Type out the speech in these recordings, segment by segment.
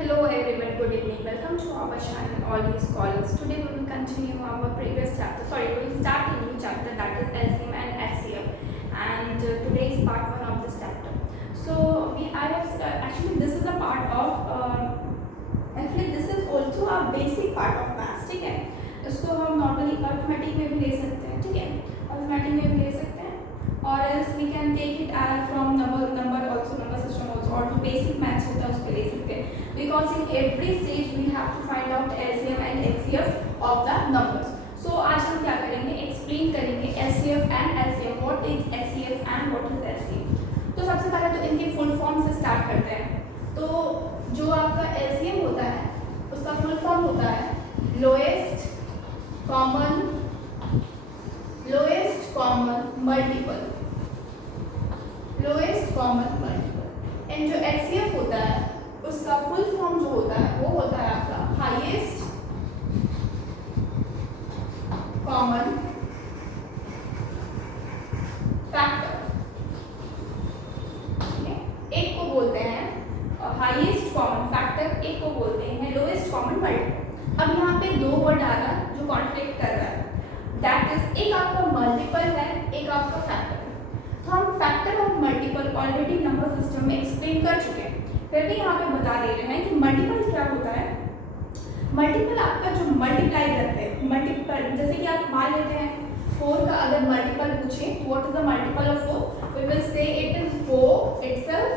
Hello everyone, good evening. Welcome to our channel All These Scholars. Today we will continue our previous chapter. We will start a new chapter, that is LCM and HCF. And today is part 1 of this chapter. Actually this is a part of actually this is also a basic part of maths. ठीक है, इसको हम normally arithmetic में भी ले सकते हैं. ठीक है, अर्थमेटिक में भी ले सकते हैं, और else we can take it from number also, number system also, और जो बेसिक मैथ्स होता है उस पर ले सकते हैं. Because in every stage we have to find out LCM and HCF of the numbers. So आज हम क्या करेंगे, एक्सप्लेन करेंगे LCF and LCM. What is HCF and what is LCM? तो सबसे पहले तो इनके फुल फॉर्म से स्टार्ट करते हैं. तो जो आपका LCM होता है उसका फुल फॉर्म होता है lowest common multiple. Lowest common multiple. And जो HCF होता है उसका फुल फॉर्म जो होता है वो होता है आपका हाईएस्ट कॉमन फैक्टर. एक को बोलते हैं हाईएस्ट कॉमन फैक्टर, एक को बोलते हैं लोएस्ट कॉमन मल्टीपल. अब यहाँ पे दो वर्ड आ रहा है जो कॉन्फ्लिक्ट कर रहा है, दैट इज एक आपका मल्टीपल है, एक आपका फैक्टर है. तो हम फैक्टर और मल्टीपल ऑलरेडी नंबर सिस्टम में एक्सप्लेन कर चुके हैं, फिर भी यहाँ पे बता दे रहे हैं कि मल्टीपल क्या होता है. मल्टीपल आपका जो मल्टीप्लाई करते हैं, मल्टीपल जैसे कि आप मान लेते हैं 4 का अगर मल्टीपल पूछे तो what is the multiple of 4, we will say it is 4 itself,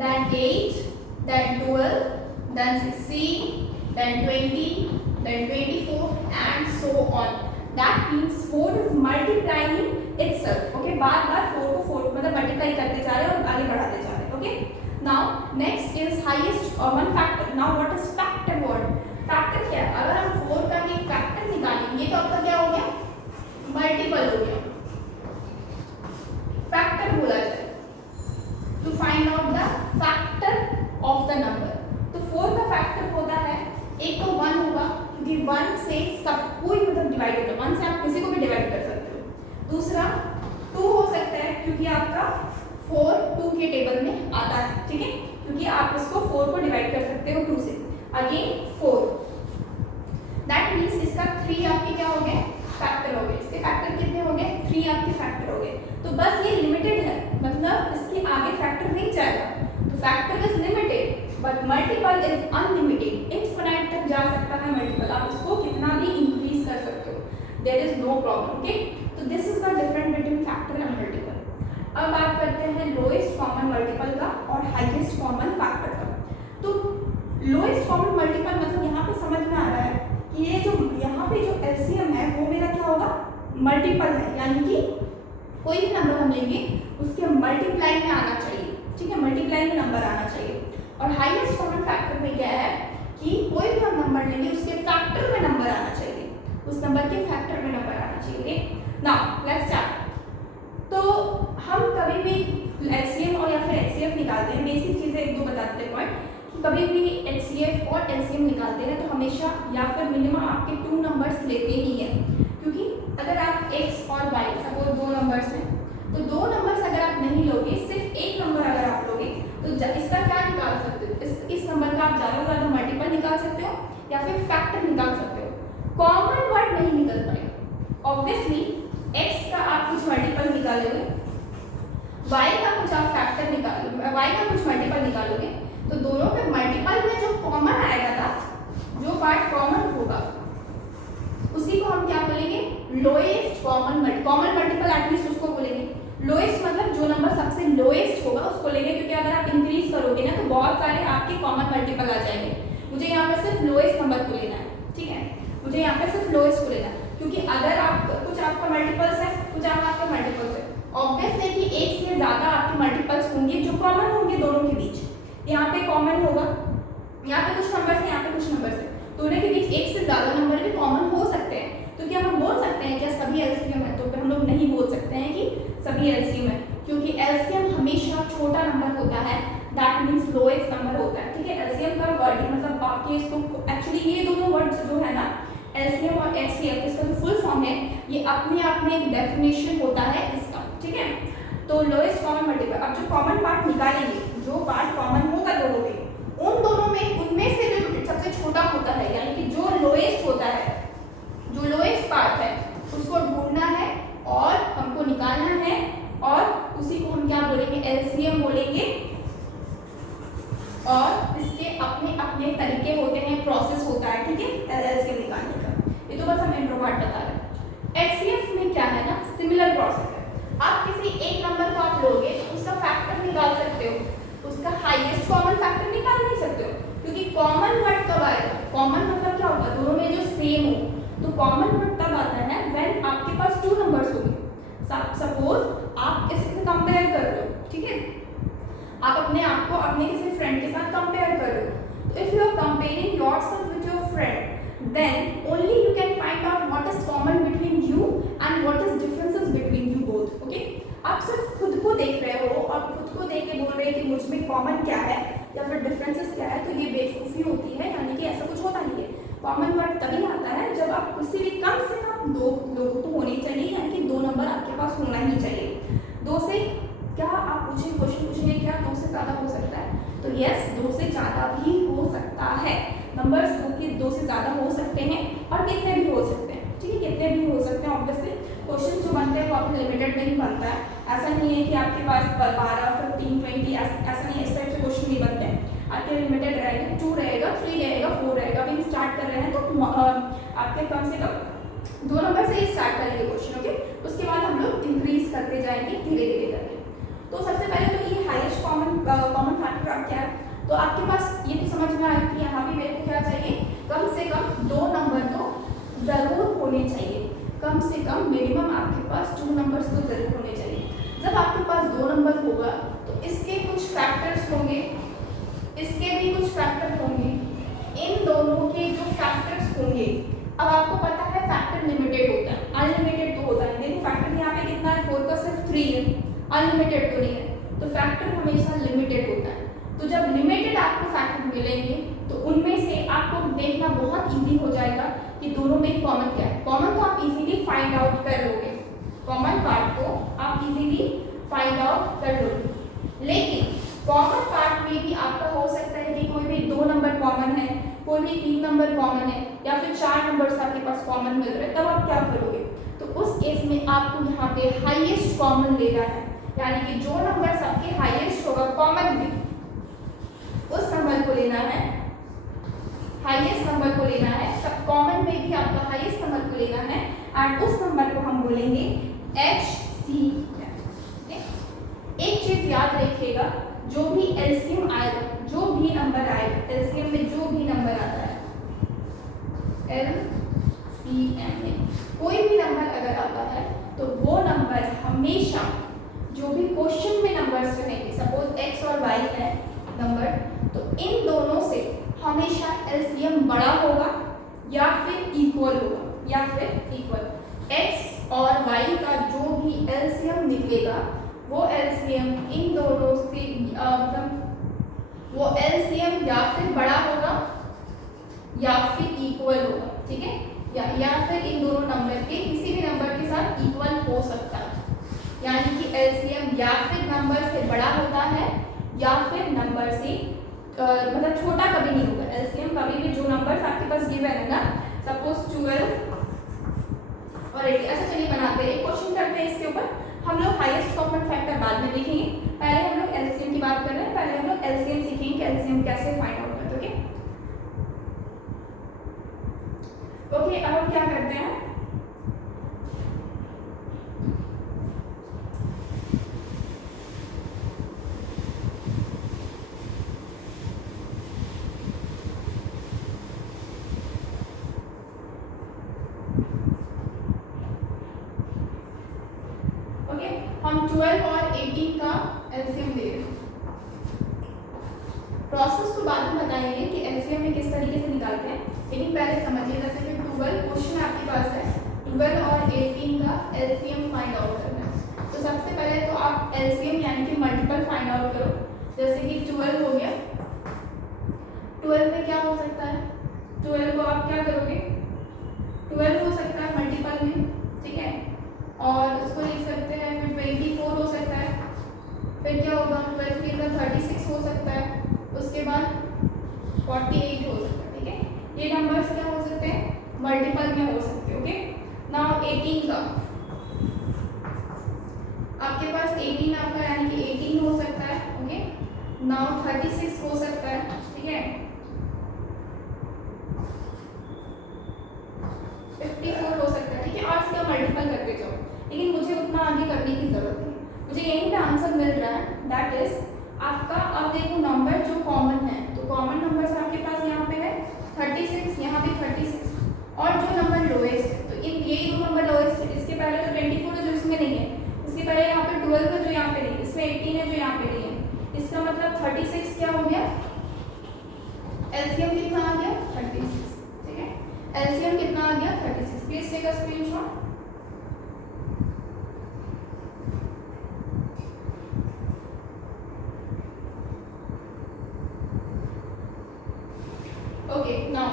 then 8, then 12, then 16, then 20, then 24 and so on. That means 4 is multiplying itself. Okay, बार-बार 4 को 4 मतलब मल्टीप्लाई करते जा रहे हैं और आगे बढ़ाते जा रहे हैं. Okay, now next is highest common factor. Now what is factor word? Factor क्या है? अगर हम 4 का एक फैक्टर निकालेंगे तो आपका क्या हो गया, मल्टीपल हो गया, फैक्टर बोला जाए. To find out the factor of the number. तो 4 का फैक्टर होता है, एक तो 1 होगा क्योंकि 1 से सब कोई मतलब डिवाइड होता है, 1 से आप किसी को भी डिवाइड कर सकते हो. दूसरा 2 हो सकता है क्योंकि आपका 4 2 के टेबल में आता है. ठीक है, क्योंकि आप इसको 4 को डिवाइड कर सकते हो 2 से. अगेन 4, दैट मीन्स इसका 3 आपके क्या हो गए, फैक्टर हो गए. इसके फैक्टर कितने हो गए, 3 आपके फैक्टर हो गए. तो बस ये लिमिटेड है, मतलब इसके आगे फैक्टर नहीं जाएगा. तो factor is limited but multiple is unlimited. Infinite तक जा सकता है मल्टीपल, आप इसको कितना भी इंक्रीज कर सकते हो, there is no problem. Okay, तो this is the difference between factor and multiple. अब बात करते हैं लोएस्ट कॉमन मल्टीपल का और हाईएस्ट कॉमन फैक्टर का. तो लोएस्ट कॉमन मल्टीपल मतलब यहाँ पे समझ में आ रहा है कि ये जो यहाँ पे जो LCM है वो मेरा क्या होगा, मल्टीपल है, यानी कि कोई भी नंबर हम लेंगे उसके मल्टीप्लाई में आना चाहिए. ठीक है, मल्टीप्लाई में नंबर आना चाहिए. और हाईएस्ट कॉमन फैक्टर में क्या है कि कोई भी हम नंबर लेंगे उसके फैक्टर में नंबर आना चाहिए, उस नंबर के फैक्टर में नंबर आना चाहिए. Okay, now let's start. तो हम कभी भी LCM और या फिर HCF निकालते हैं, बेसिक चीज़ें एक दो बताते हैं पॉइंट, कि कभी भी HCF और LCM निकालते हैं तो हमेशा या फिर मिनिमम आपके 2 नंबर्स लेते ही हैं. क्योंकि अगर आप x और y सपोज 2 नंबर्स हैं, तो 2 नंबर्स अगर आप नहीं लोगे, सिर्फ एक नंबर अगर आप लोगे तो इसका क्या निकाल सकते हो, इस नंबर का आप ज़्यादा से ज़्यादा मल्टीपल निकाल सकते हो या फिर फैक्टर निकाल सकते हो. कॉमन वर्ड नहीं निकल पाएगा. ऑब्वियसली x का आप कुछ मल्टीपल निकालोगे, y का कुछ आप फैक्टर निकालोगे, y का कुछ मल्टीपल निकालोगे, तो दोनों के मल्टीपल में जो कॉमन आएगा था, जो पार्ट कॉमन होगा उसी को हम क्या बोलेंगे, लोएस्ट कॉमन मल्टीपल. एटलीस्ट उसको बोलेंगे. लोएस्ट मतलब जो नंबर सबसे लोएस्ट होगा उसको लेंगे, क्योंकि अगर आप इंक्रीज करोगे ना तो बहुत सारे आपके कॉमन मल्टीपल आ जाएंगे. मुझे यहाँ पे सिर्फ लोएस्ट नंबर को लेना है. ठीक है, मुझे यहाँ पे सिर्फ लोएस्ट को लेना है, क्योंकि अगर आप कुछ आपका मल्टीपल्स है, कुछ आपके मल्टीपल्स है, ऑब्वियस है कि एक से ज़्यादा आपके मल्टीपल्स होंगे जो कॉमन होंगे दोनों के बीच. यहाँ पे कॉमन होगा, यहाँ पे कुछ नंबर्स है, यहाँ पे कुछ नंबर्स है, दोनों के बीच एक से ज़्यादा नंबर भी कॉमन हो सकते हैं. तो क्या हम बोल सकते हैं क्या सभी LCM है, तो फिर हम लोग नहीं बोल सकते हैं कि सभी LCM है, क्योंकि LCM हमेशा छोटा नंबर होता है, दैट मीन्स लोएस्ट नंबर होता है. ठीक है, LCM का वर्ड मतलब बाकी इसको एक्चुअली ये दोनों वर्ड्स जो है ना LCM और HCF, इसका जो फुल फॉर्म है ये अपने आप में एक डेफिनेशन होता है इसका. ठीक है, तो लोएस्ट कॉमन मल्टीपल. अब जो कॉमन पार्ट निकालेंगे, जो पार्ट कॉमन होगा दोनों में, उन दोनों में उनमें से होता है, यानी कि जो लोएस्ट होता है, जो लोएस्ट पार्ट है उसको ढूंढना है और हमको निकालना है, और उसी को हम क्या बोलेंगे, एलसीएम बोलेंगे। और इसके अपने अपने तरीके होते हैं, प्रोसेस होता है, ठीक है, एलसीएम निकालने का। ये तो बस हम इंट्रो पार्ट बता रहे हैं। एचसीएफ में क्या है ना, सिमिलर प्रोसेस है। आप किसी एक नंबर को आप लोगे तो उसका फैक्टर निकाल सकते हो, उसका हाईएस्ट कॉमन फैक्टर निकाल नहीं सकते हो, क्योंकि कॉमन वर्ड कब आएगा, कॉमन मतलब क्या होगा, दोनों में जो सेम हो। तो कॉमन वर्ड तब आता है व्हेन आपके पास 2 नंबर्स होंगे। सपोज आप किसी से कंपेयर कर रहे हो, ठीक है, आप अपने आप को अपने किसी फ्रेंड के साथ कंपेयर कर रहे हो। तो if you are comparing yourself with your friend, then only you can find out what is common between you and what is differences between you both. Okay, आप सिर्फ खुद को देख रहे हो और खुद को देख के बोल रहे हैं कि मुझ में कॉमन क्या है या फिर डिफरेंसेस क्या है, तो ये बेवकूफ़ी होती है, यानी कि ऐसा कुछ होता नहीं है। कॉमन वर्ड तभी आता है जब आप किसी भी कम से कम 2 लोग तो होने चाहिए, यानी कि 2 नंबर आपके पास होना ही चाहिए। 2 से क्या आप पूछेंगे, क्वेश्चन पूछेंगे क्या 2 से ज़्यादा हो सकता है, तो यस 2 से ज़्यादा भी हो सकता है। नंबर्स 2 से ज़्यादा हो सकते हैं और कितने भी हो सकते हैं, ठीक है, कितने भी हो सकते हैं। ऑब्वियसली क्वेश्चन जो बनते हैं वो आपको लिमिटेड में ही बनता है, ऐसा नहीं है कि आपके पास 12, 15, 20 ऐसा नहीं, इस टाइप से क्वेश्चन नहीं बनते हैं। आपके लिमिटेड रहेंगे, 2 रहेगा, 3 रहेगा, 4 रहेगा। अभी स्टार्ट कर रहे हैं तो आपके कम से कम 2 नंबर से ही स्टार्ट करेंगे क्वेश्चन, ओके। उसके बाद हम लोग इंक्रीज करते जाएंगे धीरे धीरे करके। तो सबसे पहले तो ये हाईएस्ट कॉमन फैक्टर आप क्या है, तो आपके पास ये तो समझ में आया कि यहाँ भी मेरे को क्या चाहिए, कम से कम 2 नंबर तो ज़रूर होने चाहिए, कम से कम मिनिमम आपके पास 2 नंबर्स तो जरूर होने चाहिए। जब आपके पास 2 नंबर होगा तो इसके कुछ फैक्टर्स होंगे, इसके भी कुछ फैक्टर होंगे, इन दोनों के जो फैक्टर्स होंगे, अब आपको पता है फैक्टर लिमिटेड होता है, अनलिमिटेड तो होता है। देखो फैक्टर यहाँ पे कितना है, 4 का सिर्फ 3 है, अनलिमिटेड तो नहीं है, तो फैक्टर हमेशा लिमिटेड होता है। तो जब लिमिटेड आपको फैक्टर मिलेंगे तो उनमें से आपको देखना बहुत ईजी हो जाएगा कि दोनों में कॉमन क्या है। कॉमन तो आप इजीली फाइंड आउट कर लोगे, कॉमन पार्ट को आप इजीली फाइंड आउट कर लोगे, लेकिन कॉमन पार्ट में भी आपका हो सकता है कि कोई भी 2 नंबर कॉमन है, कोई भी 3 नंबर कॉमन है, या फिर 4 नंबर्स आपके पास कॉमन मिल रहे हैं, तब आप क्या करोगे, तो उस केस में आपको यहाँ पे हाईएस्ट कॉमन लेना है, यानी कि जो नंबर सबके हाईएस्ट होगा कॉमन में, उस नंबर को लेना है, हाईएस्ट नंबर को लेना है, सब कॉमन में भी आपका हाईएस्ट नंबर को लेना है, एंड उस नंबर को हम बोलेंगे HCF। एक चीज याद रखिएगा, जो भी एलसीएम आएगा, जो भी नंबर आएगा, एलसीएम में जो भी नंबर आता है, एलसीएम में कोई भी नंबर अगर आता है तो वो नंबर हमेशा, जो भी क्वेश्चन में नंबर्स रहेंगे, सपोज x और y है नंबर, तो इन दोनों से हमेशा एलसीएम बड़ा होगा या फिर इक्वल होगा, या फिर इक्वल। x और y का जो भी एलसीएम निकलेगा वो एलसीएम इन दोनों से मतलब वो एलसीएम या फिर बड़ा होगा या फिर इक्वल होगा, ठीक है, या फिर इन दोनों नंबर के किसी भी नंबर के साथ इक्वल हो सकता है, यानी कि एलसीएम या फिर नंबर से बड़ा होता है या फिर नंबर से मतलब छोटा कभी नहीं होगा। एलसीएम कभी भी जो नंबर आपके पास गिवन है ना, सपोज 12 और 80। अच्छा चलिए बनाते हैं, एक क्वेश्चन करते हैं इसके ऊपर। हम लोग हाईएस्ट कॉमन फैक्टर बाद में देखेंगे, पहले हम लोग एलसीएम की बात कर रहे हैं, पहले हम लोग एलसीएम सीखेंगे कि एलसीएम कैसे फाइंड आउट करते हैं, ओके। अब हम क्या करते हैं, हम 12 और 18 का एलसीएम ले रहे हैं। प्रोसेस तो बाद में बताएंगे कि एलसीएम में किस तरीके से निकालते हैं, लेकिन पहले समझिए जैसे कि 12 क्वेश्चन आपके पास है, 12 और 18 का एलसीएम फाइंड आउट करना है। तो सबसे पहले तो आप एलसीएम यानी कि मल्टीपल फाइंड आउट करो, जैसे कि 12 हो गया, 12 में क्या हो सकता है, 12 को आप क्या करोगे, 12 हो सकता है मल्टीपल में, ठीक है, और उसको लिख सकते हैं, फिर 24 हो सकता है, फिर क्या होगा 12 के अंदर 36 हो सकता है, उसके बाद 48 हो सकता है, ठीक है। ये नंबर्स क्या हो सकते हैं, मल्टीपल में हो सकते हैं। ओके, नाउ 18 का आपके पास 18 आपका यानी कि 18 हो सकता है। ओके, नाउ 36 हो सकता है, ठीक है, 54 हो सकता है, ठीक है, और इसका मल्टीपल करते जाओ। लेकिन मुझे उतना आगे करने की जरूरत नहीं, मुझे यहीं पे आंसर मिल रहा है, दैट इज आपका। अब देखो नंबर जो कॉमन है, तो कॉमन नंबर्स आपके पास यहाँ पे है 36, यहाँ पे 36, और जो नंबर लोएस्ट है, तो इन यही दो नंबर लोएस्ट है। इसके पहले तो 24 है जो इसमें नहीं है, इसके पहले यहाँ पे 12 है जो यहाँ पे नहीं है, इसमें 18 है जो यहाँ पे नहीं है। इसका मतलब 36 क्या हो गया, एलसीएम कितना आ गया 36, ठीक है, एलसीएम कितना आ गया 36। Please take a screenshot. Okay, now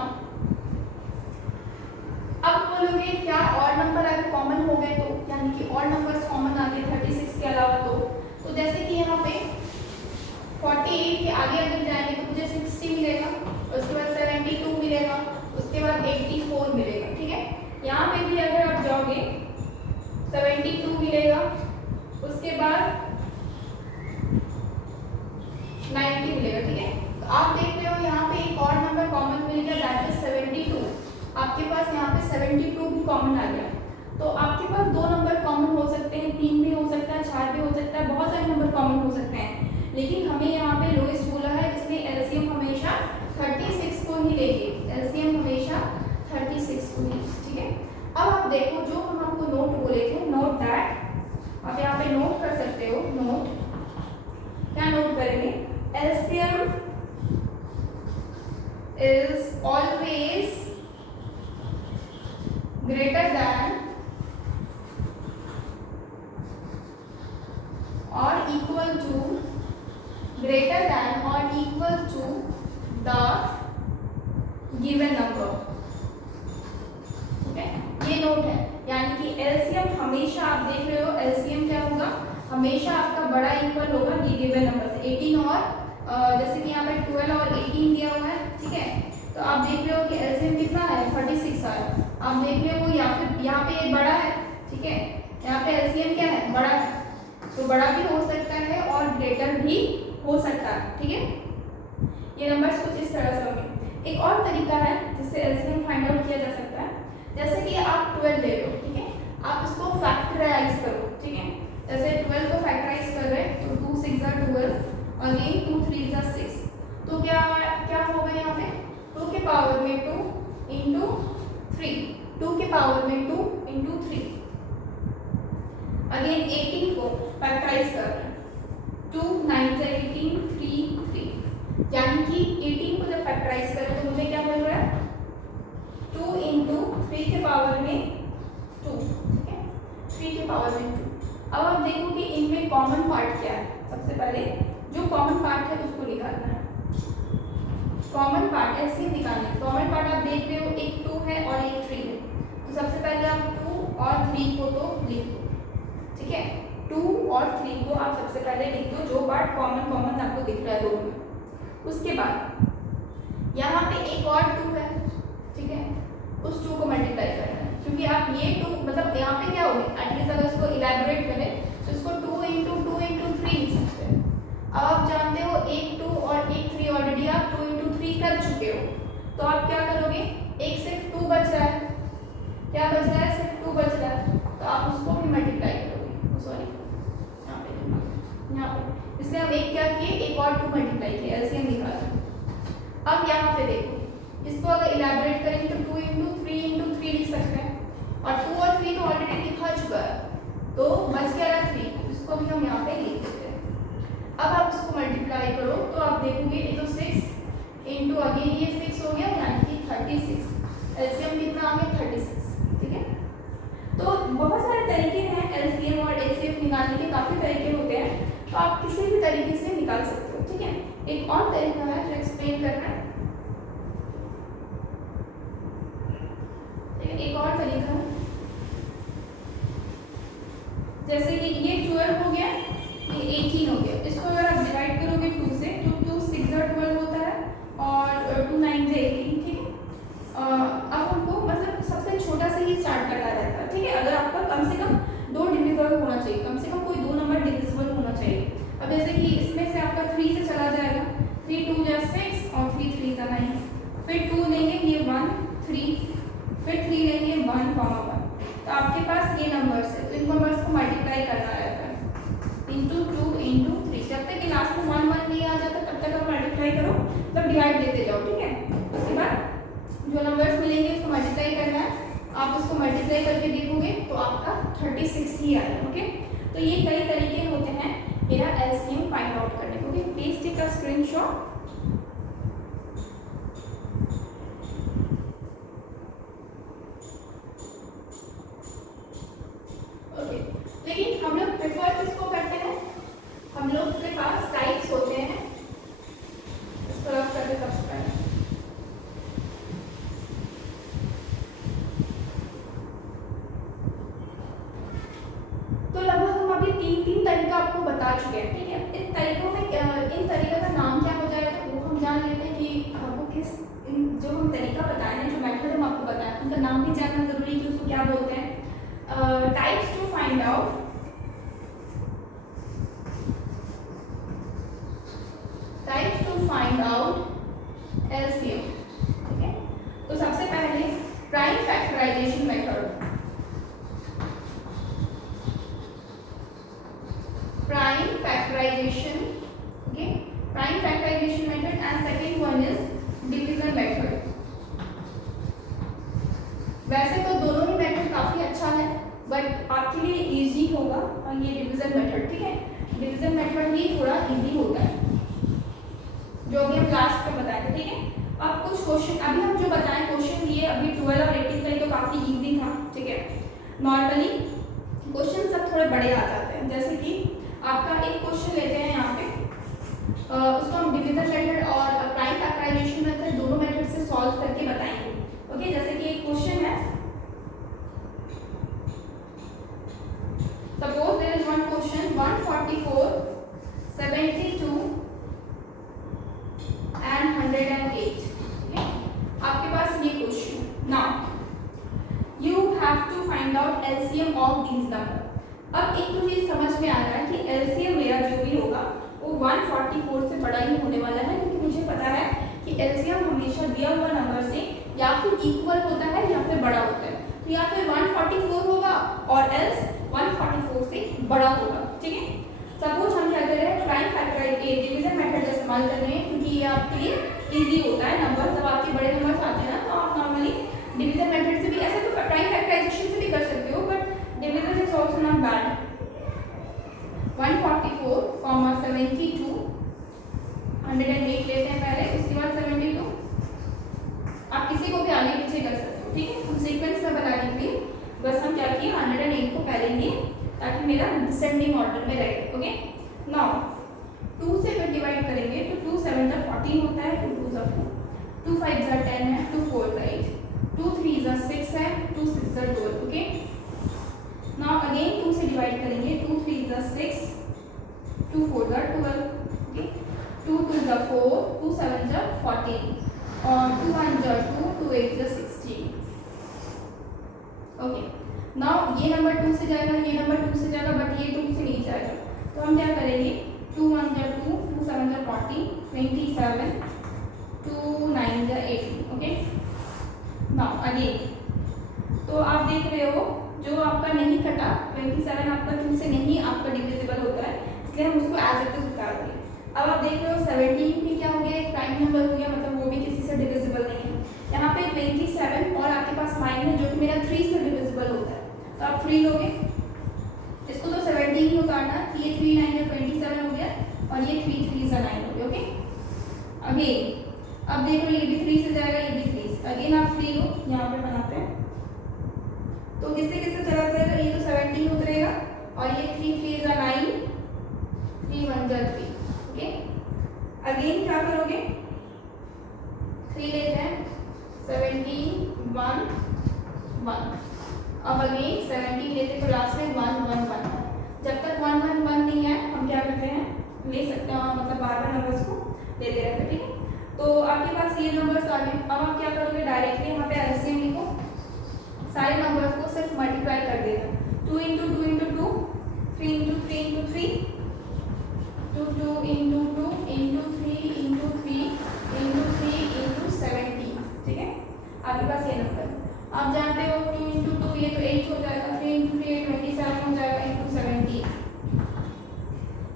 अब बोलोगे क्या और नंबर अगर कॉमन हो गए तो, यानी कि और नंबर्स कॉमन आ गए 36 के अलावा, तो जैसे कि यहाँ पे 48 के आगे अगर जाएंगे तो मुझे 60 मिलेगा, उसके बाद 72 मिलेगा, उसके बाद 84 मिलेगा, ठीक है। यहाँ पे भी अगर आप जाओगे 72 मिलेगा, उसके बाद 90 मिलेगा, ठीक है। तो आप देख रहे हो यहाँ पे एक और नंबर कॉमन मिल गया, दैट इज 72। आपके पास यहाँ पे 72 भी कॉमन आ गया। तो आपके पास दो नंबर कॉमन हो सकते हैं, 3 भी हो सकता है, 4 भी हो सकता है, बहुत सारे नंबर कॉमन हो सकते हैं, लेकिन हमें यहाँ पे लोएस्ट बोला है, इसलिए एलसीएम हमेशा 36 को ही लेंगे, एलसीएम हमेशा 36 को ही, ठीक है। अब आप देखो जो हम आपको नोट बोले थे, नोट दैट, आप यहाँ पे नोट कर सकते हो, नोट क्या नोट करेंगे, LCM is always greater than or equal to greater than or equal to the given number, ठीक है, ये नोट है। यानी कि एलसीएम हमेशा आप देख रहे हो, एलसीएम क्या होगा, हमेशा आपका बड़ा इक्वल होगा ये गिवन नंबर से। 18 और जैसे कि यहाँ पे 12 और 18 दिया हुआ है, ठीक है, तो आप देख रहे हो कि एलसीएम कितना है 36 आया। आप देख रहे हो या फिर यहाँ पे ये बड़ा है, ठीक है, यहाँ पे एलसीएम क्या है, बड़ा है, तो बड़ा भी हो सकता है और ग्रेटर भी हो सकता है, ठीक है। ये नंबर्स कुछ इस तरह से होंगे। एक और तरीका है जिससे एलसीएम फाइंड आउट किया जा सकता है, जैसे कि आप 12 ले लो, ठीक है, आप इसको फैक्टराइज करो, ठीक है, जैसे 12 को फैक्टराइज कर रहे हैं तो 2 6 12, अगेन 2 3 6, तो क्या होगा यहाँ पे 2 के पावर में 2 इंटू 3, 2 के पावर में 2 इंटू 3, अगेन 18 को फैक्टराइज कर रहे हैं, 2 9 18 3 3, यानी कि 18 को जब फैक्टराइज करें तो मुझे क्या मिल रहा है 2 इंटू 3 के पावर में 2, ठीक है, 3 के पावर में 2। अब आप देखो कि इनमें कॉमन पार्ट क्या है, सबसे पहले जो कॉमन पार्ट है उसको निकालना है, कॉमन पार्ट ऐसे निकालना है। कॉमन पार्ट आप देख रहे हो एक 2 है और एक 3 है, तो सबसे पहले आप 2 और 3 को तो लिख दो, ठीक है, 2 और 3 को आप सबसे पहले लिख दो, जो पार्ट कॉमन आपको दिख रहा है दोनों में। उसके बाद यहाँ पे एक और 2 है, ठीक है, उस 2 को मल्टीप्लाई करना है, क्योंकि आप ये 2 मतलब यहाँ पे क्या होगा, एटलीस्ट अगर इसको इलेबोरेट करें तो इसको 2 इंटू 3 लिख सकते हैं। अब आप जानते हो एक 2 और एक 3 ऑलरेडी आप 2 इंटू 3 कर चुके हो, तो आप क्या करोगे, एक सिर्फ 2 बच रहा है, क्या बच रहा है, सिर्फ 2 बच रहा है, तो आप उसको भी मल्टीप्लाई करोगे, सॉरी यहाँ पे, इसलिए हम एक क्या किए, एक और 2 मल्टीप्लाई किए, एलसीएम निकाला। अब यहाँ पे देखो, इसको अगर इलेबोरेट करेंगे तो 2 इंटू 3 लिख सकते हैं, और 2 और 3 तो ऑलरेडी लिखा चुका है, तो बच गया 3, इसको भी हम यहाँ पे लिख देते हैं। अब आप इसको मल्टीप्लाई करो तो आप देखोगे ये तो 6 इंटू अगेन ये 6 हो गया, यानी कि 36, एलसीएम कितना आ गया 36, ठीक है। तो बहुत सारे तरीके हैं एलसीएम और एचसीएफ निकालने के, काफ़ी तरीके होते हैं, तो आप किसी भी तरीके से निकाल सकते हो, ठीक है। एक और तरीका है जो एक्सप्लेन करना है, एक और तरीका है, जैसे कि ये 12 हो गया, ये 18 हो गया, इसको अगर आप डिवाइड करोगे 2 से, तो 2 6 12 होता है और 2 9 18, ठीक है। अब जैसे कि इसमें से आपका 3 से चला जाएगा, 3 2 जा 6 और 3 3 जा 9, फिर 2 लेंगे ये 1 3, फिर 3 लेंगे 1 1, तो आपके पास ये नंबर्स है, तो इन नंबर्स को मल्टीप्लाई करना रहता है इंटू 2 इंटू 3, जब तक कि लास्ट में 1 1 नहीं आ जाता तब तक आप मल्टीप्लाई करो, तब डिवाइड देते जाओ, ठीक है। उसके बाद जो नंबर्स मिलेंगे उसको मल्टीप्लाई करना है, आप उसको मल्टीप्लाई करके देखोगे तो आपका 36 ही आएगा, ओके। तो ये कई तरीके होते हैं मेरा एलसीएम फाइंड आउट करने के, okay. Please take a screenshot. Okay, लेकिन हम लोग प्रेफर किसको करते हैं, हम लोग के पास टाइप्स होते हैं, इसको रख करके सबसे पहले तो लगभग हम अभी तीन तरीका आपको बता चुके हैं, ठीक है। इन तरीकों में इन तरीकों का नाम क्या हो जाएगा वो हम जान लेते हैं कि आपको किस जो हम तरीका बताए हैं, जो मेथड हम आपको बताए उनका नाम भी जानना जरूरी है कि उसको क्या बोलते हैं। Types to find out LCM, ठीक है। तो सबसे पहले prime factorization method, prime factorization, okay, prime factorization method and second one is division method. वैसे तो दोनों ही मेथड काफी अच्छा है, बट आपके लिए इजी होगा ये डिवीजन मेथड, ठीक है। डिवीजन मेथड ही थोड़ा इजी होता है, जो अभी हम लास्ट में बताए थे, ठीक है। अब कुछ क्वेश्चन अभी हम जो बताएं क्वेश्चन ये अभी 12 और 18 का ही तो काफी इजी था, ठीक है। नॉर्मली क्वेश्चन सब थोड़े बड़े आ जाते हैं, जैसे कि आपका एक क्वेश्चन लेते हैं यहाँ पे, उसको हम डिवीजन मेथड और प्राइम फैक्टराइजेशन मेथड दोनों मेथड से सॉल्व करके बताएंगे, ओके। जैसे कि एक क्वेश्चन है, suppose there is one question 144 72 and 108, okay? आपके पास ये question, now you have to find out LCM of these number. अब एक तो चीज समझ में आ रहा है कि एलसीएम मेरा जो भी होगा वो 144 से बड़ा ही होने वाला है, क्योंकि मुझे पता है कि एलसीएम हमेशा दिया हुआ नंबर से या फिर इक्वल होता है या फिर बड़ा होता है, तो या फिर 144 होगा और एल्स 144 से बड़ा होगा, ठीक है। सपोज हम क्या कर रहे हैं, प्राइम फैक्टराइजेशन डिवीजन मेथड का इस्तेमाल कर रहे हैं, क्योंकि ये आपके लिए इजी होता है। नंबर जब आपके बड़े नंबर आते हैं ना, तो आप नॉर्मली डिवीजन मेथड से भी, ऐसे तो प्राइम फैक्टराइजेशन से भी कर सकते हो, but division is also not bad. 144, 72, 108 लेते हैं पहले, उसके बाद 72, आप किसी को भी आगे पीछे कर सकते हो, ठीक है। हम सीक्वेंस में बनाने के लिए बस हम क्या किए, 108 को पहले लिए ताकि मेरा डिसेंडिंग ऑर्डर में रहे, ओके। नाउ 2 से अगर डिवाइड करेंगे तो 2 7 जा 14 होता है, 2 2 जा 4, 2 5 जा 10 है, 2 4 जा 8, 2 3 जा 6 है, 2 6 जा 12, ओके। नाउ अगेन 2 से डिवाइड करेंगे, 2 3 जा 6, 2 4 जा 12, ओके, 2 2 जा 4, 2 7 जा 14 और 2 1 जा 2, 2 8 जा 16, ओके। नाउ ये नंबर 2 से जाएगा, ये नंबर 2 से जाएगा, बट ये 2 से नहीं जाएगा, तो हम क्या करेंगे, 2 1 जा 2, 2 7 जा 14, 27, 2 9 जा 18, ओके। नाउ अगेन तो आप देख रहे हो जो आपका नहीं कटा 27 आपका 2 से नहीं आपका डिविजिबल होता है, इसलिए हम उसको एज इट इज उतार देंगे। अब आप देख रहे हो 17 भी क्या हो गया, एक प्राइम नंबर हो गया, मतलब वो भी किसी से डिविजिबल नहीं है। यहाँ पे 27 और आपके पास 9 है जो कि मेरा 3 से डिविजिबल होता है, तो आप 3 लोगे, इसको तो 17 ही उतारना, ये 3 9 या 27 हो गया और ये 3 3 जा 9 हो गया, ओके। अगेन अब देखो ये भी 3 से जाएगा, ये भी 3 से, अगेन आप 3 लो, यहाँ पे बनाते हैं, तो किससे किससे चला जाएगा, ये तो 17 उतरेगा और ये 3 3 जा 9, 3 1 जा 3, ओके। अगेन क्या करोगे, 3 लेते हैं, 17 1 1, अब अगेन 17 लेते तो लास्ट में 1 1 1, जब तक 1 1 1 नहीं है हम क्या करते हैं, ले सकते हैं, मतलब बार बार नंबर्स को लेते रहते हैं, ठीक है। तो आपके पास ये नंबर्स आ गए, अब आप क्या करोगे, डायरेक्टली यहाँ पे एलसीएम लिखो, सारे नंबर्स को सिर्फ मल्टीप्लाई कर देना, 2 × 2 × 2, 3 × 3 × 3, 2 two into two into three into three into three into 17, ठीक है। आपके पास ये नंबर आप जानते हो 2 इंटू टू ये तो 8 हो जाएगा, 3 इंटू 3 27 हो जाएगा इंटू 17,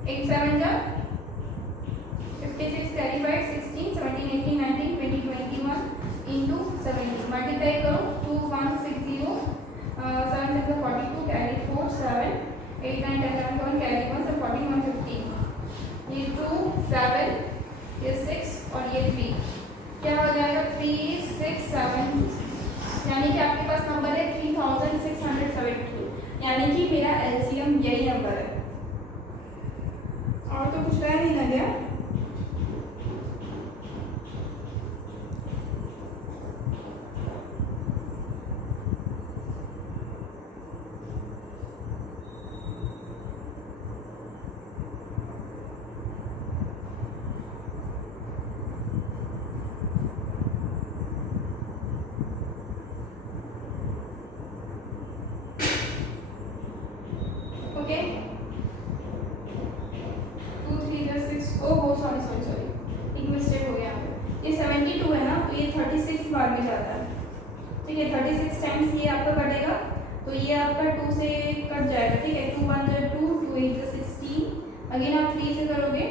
8 7 जा 56 कैरी बाय 16 17 18 19 20 21 इंटू 17 मल्टीप्लाई करो 2160 7 7 42 कैरी 4 7 8 9 10 11 12 कैरी 1 7 14 150 ये 2 7 ये 6 और ये 3 क्या हो जाएगा 3 6 7 यानी कि आपके पास नंबर है 3672 यानी कि मेरा एलसीएम यही नंबर है। और तो कुछ रह नहीं ना गया। ओके 2 3 6 ओह सॉरी एक मिस्टेक हो गया। ये 72 है ना तो ये 36 बार में जाता है, ठीक है। 36 टाइम्स ये आपका कटेगा तो ये आपका 2 से कट जाएगा, ठीक है। 2 1 जा 2 2 8 जा 16 अगेन आप 3 से करोगे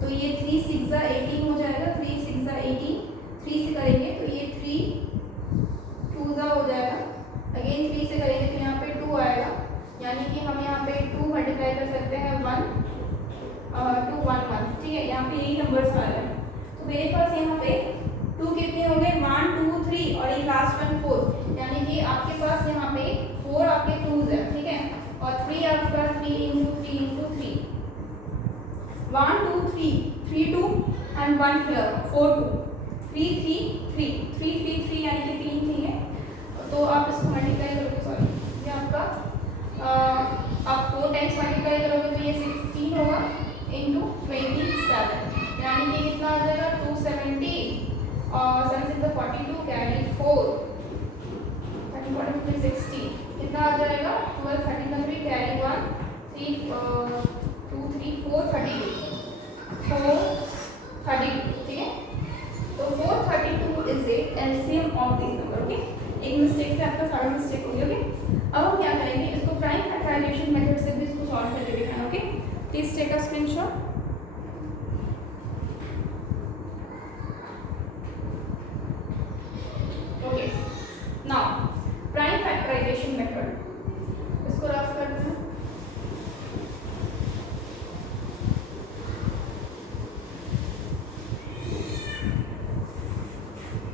तो ये 3 6 जा 18 हो जाएगा, 3 6 जा 18 3 से करेंगे तो ये 3 2 जा हो जाएगा, अगेन 3 से करेंगे तो यहाँ पे 2 आएगा, यानी कि हम यहाँ पे 2 मल्टीप्लाई कर सकते हैं 1 2 1 1, ठीक है। यहाँ पे यही नंबर्स आ रहे हैं तो मेरे पास यहाँ पे 2 कितने हो गए 1 2 3 और ये लास्ट वन 4, यानी कि आपके पास यहाँ पे 4 आपके 2s है, ठीक है। और 3 आपके पास 3 इंटू 3 इंटू 3 1 2 3 3 2 एंड 1 here 4 2 3 3 3 3 3 3 यानी कि 3 3 है तो आप इसको मल्टीप्लाई करोगे, सॉरी ये आपका आप 4 टाइम्स मल्टीप्लाई करोगे तो ये 16 होगा इंटू 27 यानी कि कितना आ जाएगा 270 और 7 6 42 कैरी 4 30 60 कितना आ जाएगा 12 13 कैरी 1 3 2 3 4 32 ठीक है। तो 432 is A LCM of this number, okay. एक मिस्टेक से आपका सारा मिस्टेक हो गया, ओके। अब हम क्या करेंगे इसको प्राइम फैक्टराइजेशन मेथड से भी इसको सॉल्व करके दिखाना, okay. Please take a screenshot. Okay now prime factorization method इसको रफ करते हैं।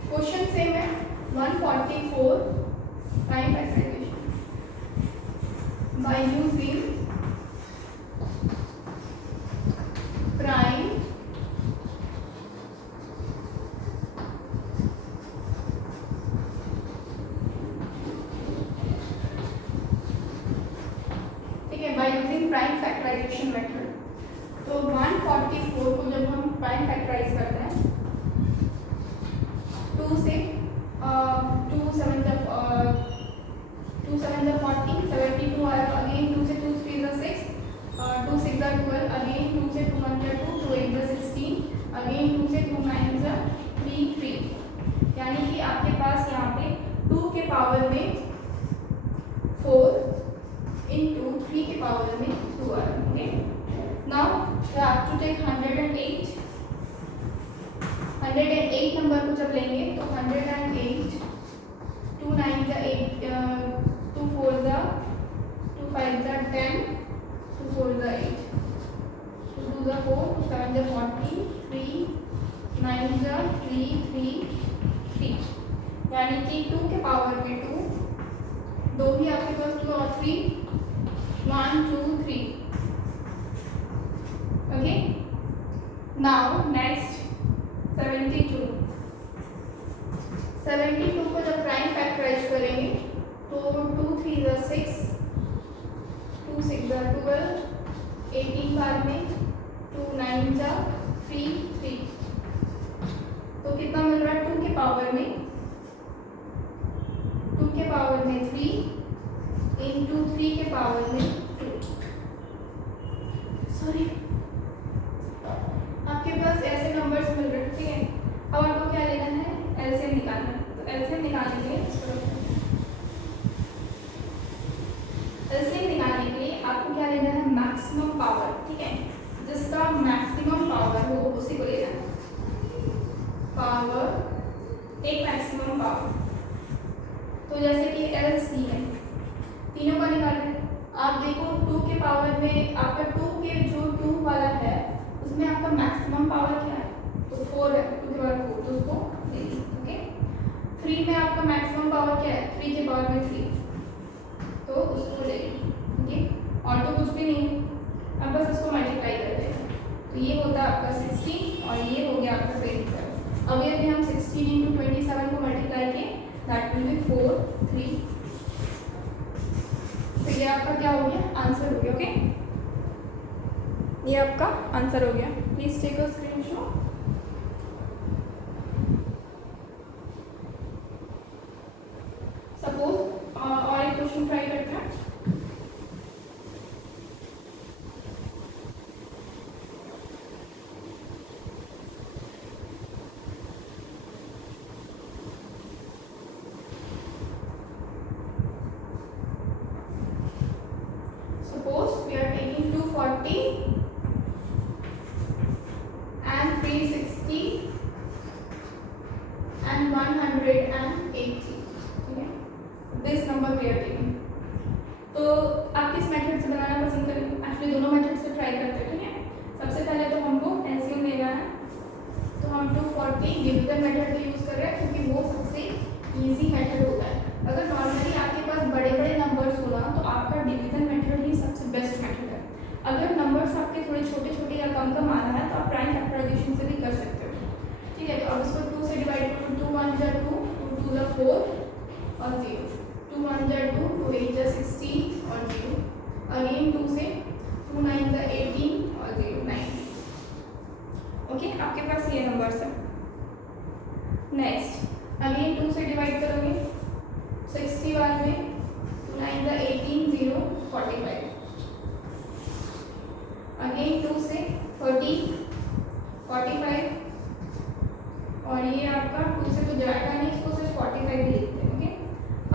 क्वेश्चन सेम है 144 prime factorization by using prime ठीक है, by using prime factorization method। तो 144 को जब हम प्राइम फैक्टराइज करते हैं 2 से 2 7 जब 2 7 जा 40 72 आएगा, अगेन 2 से 2 3 जा 6 2 6 जा 12 अगेन 2 से 2 1 जा 2 2 8 जा 16 अगेन 2 से 2 9 जा 3 3 यानी कि आपके पास यहाँ पे 2 के पावर में 4 into 3 के पावर में 2 आ रहा है, okay. Now you have to take 108 number को जब लेंगे तो 108 2 9 जा 8 2 4 जा 2 5 जा 10 2 4 जा 8 2 2 जा 4 2 7 जा 40 3 9 जा 3 3 3 यानी कि 2 के पावर में 2 दो भी आपके पास 2 और 3 1 2 3, ओके। नाउ नेक्स्ट 72 को जब प्राइम फैक्टराइज करेंगे तो 2 3 जा 6 2 6 जा 12 18 बार में 2 9 जा 3 3 तो कितना मिल रहा है 2 के पावर में 3 इंटू 3 के पावर में 2। सॉरी, आपके पास ऐसे नंबर्स मिल रहे हैं, ठीक है। अब आपको क्या लेना है, एलसीएम निकालना है। तो एलसीएम निकालने के लिए आपको क्या लेना है, मैक्सिमम पावर, ठीक है। जिसका मैक्सिमम पावर हो उसी को लेना है, पावर, एक मैक्सिमम पावर। तो जैसे कि एलसीएम तीनों का निकाल रहे हैं, आप देखो 2 के पावर में आपका 2 के जो 2 वाला है उसमें आपका मैक्सिमम पावर क्या है, तो 4 है, 2 के पावर 4, तो उसको ले लीजिए, ओके। 3 में आपका मैक्सिमम पावर क्या है, 3 के पावर में 3, तो उसको ले लीजिए, ओके। और तो कुछ भी नहीं है, अब बस इसको मल्टीप्लाई करते हैं। तो ये होता है आपका 60 और ये हो गया आपका 27। अब यदि हम 16 × 27 को मल्टीप्लाई किए, दैट विल बी 4 3। तो ये आपका क्या हो गया, आंसर हो गया, ओके। ये आपका आंसर हो गया। Please take a screenshot. Suppose और एक क्वेश्चन ट्राई करते हैं। Suppose we are taking 240 and 360 and 180, ठीक है। This number we are taking। तो आप किस मेथड से बनाना पसंद करेंगे, एक्चुअली दोनों मेथड से ट्राई करते हैं, ठीक है। सबसे पहले तो हमको एलसीएम लेना है, तो हम 240 डिवीजन मेथड का यूज़ कर रहे हैं क्योंकि वो सबसे इजी मेथड होता है। अगर नॉर्मली आपके पास बड़े बड़े नंबर्स हो ना तो आपका डिवीजन मेथड ही सबसे बेस्ट मेथड है। अगर नंबर्स आपके थोड़े छोटे छोटे या कम कम आ रहा है तो आप प्राइम फैक्टराइजेशन से भी कर सकते हो, ठीक है। तो अब इसको 2 से डिवाइड करो, 2 1 जा 2, 2 2 जा 4 और 0, 2 1 जा 2, 2 8 जा 16 और 0, अगेन 2 से 2 9 जा 18 और 0 9, ओके। आपके पास ये नंबर्स है। नेक्स्ट अगेन 2 से डिवाइड करोगे, 61 में 2 9 जा 18 0 45, अगेन 2 से 30 45 और ये आपका 2 से तो जाएगा नहीं, इसको सिर्फ 45 ही लिखते हैं, ओके।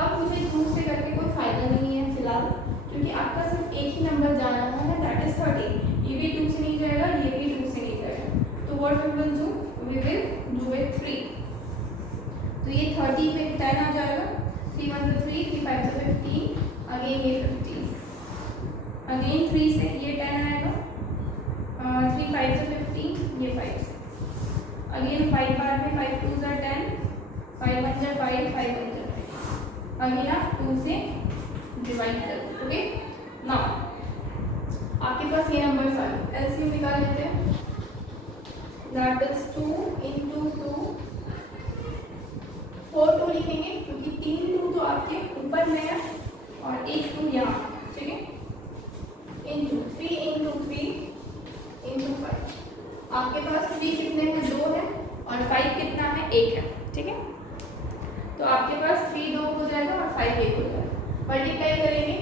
अब मुझे 2 से करके कोई फायदा नहीं है फिलहाल, क्योंकि आपका सिर्फ एक ही नंबर जा रहा है, दैट इज 30। ये भी 2 से नहीं जाएगा, ये भी 2 से नहीं जाएगा, तो what we will do, we will do with 3। तो ये 30 पे 10 आ जाएगा, 3 1 3 3 5 15, अगेन ये 15, अगेन 3 से ये 10 आएगा, 3 5 15, ये 5 से, अगेन 5 बार में 5 2 जा 10, 5 1 जा 5, 5 1 जा 5, अगेन आप 2 से डिवाइड करो, ओके। नाउ आपके पास ये नंबर्स आ गए, एलसीएम निकाल लेते हैं, दैट इज 2 × 2 4 2 लिखेंगे क्योंकि 3 2 तो आपके ऊपर में है और एक 2 यहाँ, ठीक है। इंटू 3 × 3 × 5, आपके पास 3 कितने हैं, 2 है और 5 कितना है, 1 है, ठीक है। तो आपके पास 3 2 हो जाएगा और 5 1 हो जाएगा, मल्टीप्लाई करेंगे,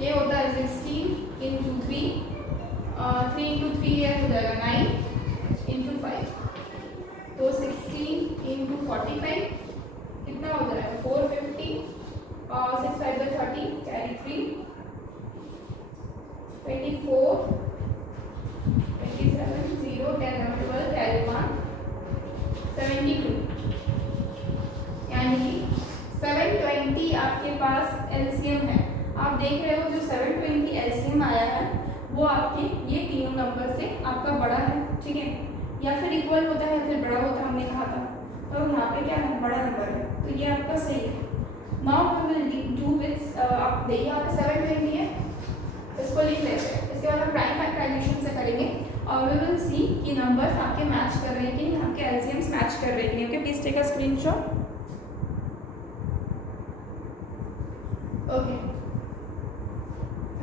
ये होता है 16 × 3, 3 × 3 ये हो जाएगा 9 × 5, तो 16 × 45 कितना हो जाएगा, 450 और 6 5 30, कैरी 3, 24 27 0 10 12 कैरी 1 72, यानी कि 720 आपके पास एलसीएम है। आप देख रहे हो जो 720 एलसीएम आया है वो आपके ये तीनों नंबर से आपका बड़ा है, ठीक है, या फिर इक्वल होता है फिर बड़ा होता है, हमने कहा था। तो यहाँ पे क्या है, बड़ा नंबर है, तो ये आपका सही है। Now we will do with, आप देखिए यहाँ पे 720 है, इसको लिख लेते हैं, इसके बाद हम प्राइम फैक्टराइजेशन से करेंगे और वी विल सी कि नंबर्स आपके मैच कर रहे हैं कि नहीं, आपके एलसीएम्स मैच कर रहे हैं कि नहीं, okay. Please take a screenshot, okay.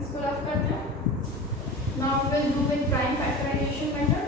इसको रफ करते हैं। Now we will do with prime factorization method.